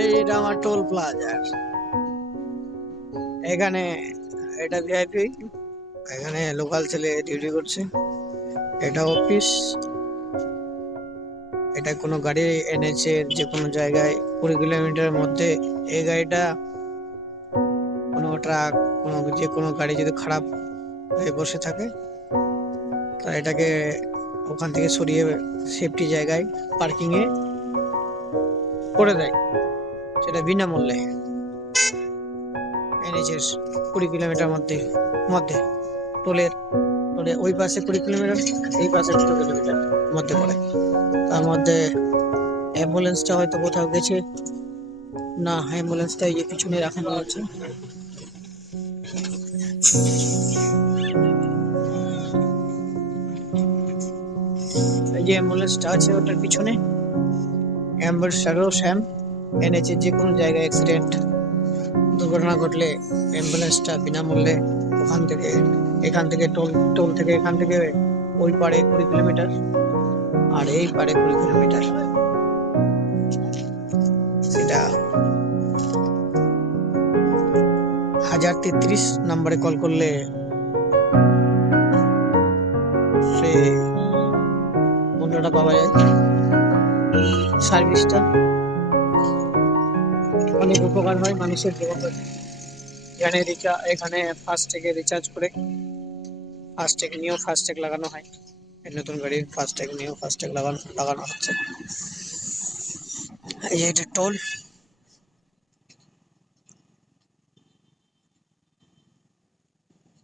এইটা আমার toll plaza. এখানে এটা ভিআইপি, এখানে লোকাল ছেলে ডিউটি করছে। এটা অফিস। এটা কোনো গাড়ি এনেছে যে কোনো জায়গায় 20 কিলোমিটারের মধ্যে। এই গাড়িটা কোনো ট্রাক, কোনো যে কোনো গাড়ি যদি খারাপ হয়ে বসে থাকে, তা এটাকে ওখান থেকে সরিয়ে সেফটি জায়গায় পার্কিং এ করে দেয়, সেটা বিনামূল্যে। এনেছে 20 কিলোমিটার মধ্যে মধ্যে টোলের ওই পাশে 20 কিলোমিটার, এই পাশে 2 কিলোমিটার মধ্যে পড়ে। তার মধ্যে অ্যাম্বুলেন্সটা হয়তো কোথাও গেছে না, অ্যাম্বুলেন্সটা এই যে পিছনে রাখানো আছে। এই যে অ্যাম্বুলেন্সটা আছে ওটার পিছনে, অ্যাম্বুলেন্সটারও স্যাম এনেছে যে কোনো জায়গায় অ্যাক্সিডেন্ট দুর্ঘটনা ঘটলে অ্যাম্বুলেন্সটা বিনামূল্যে ওখান থেকে, এখান থেকে টোল থেকে, এখান থেকে ওই পারে 20 কিলোমিটার আর এই পারে 20 কিলোমিটার, সেটা 1033 নম্বরে কল করলে সে মূল্যটা পাওয়া যায়। সার্ভিসটা অনেক উপকার হয় মানুষের জীবনে। এখানে ফাস্ট্যাগে রিচার্জ করে ফাস্ট্যাগ নিয়েও ফাস্ট্যাগ লাগানো হয়। নতুন গাড়ির ফাস্ট্যাগ নিয়েও ফাস্ট্যাগ লাগানো হচ্ছে। এই যে এটা টোল।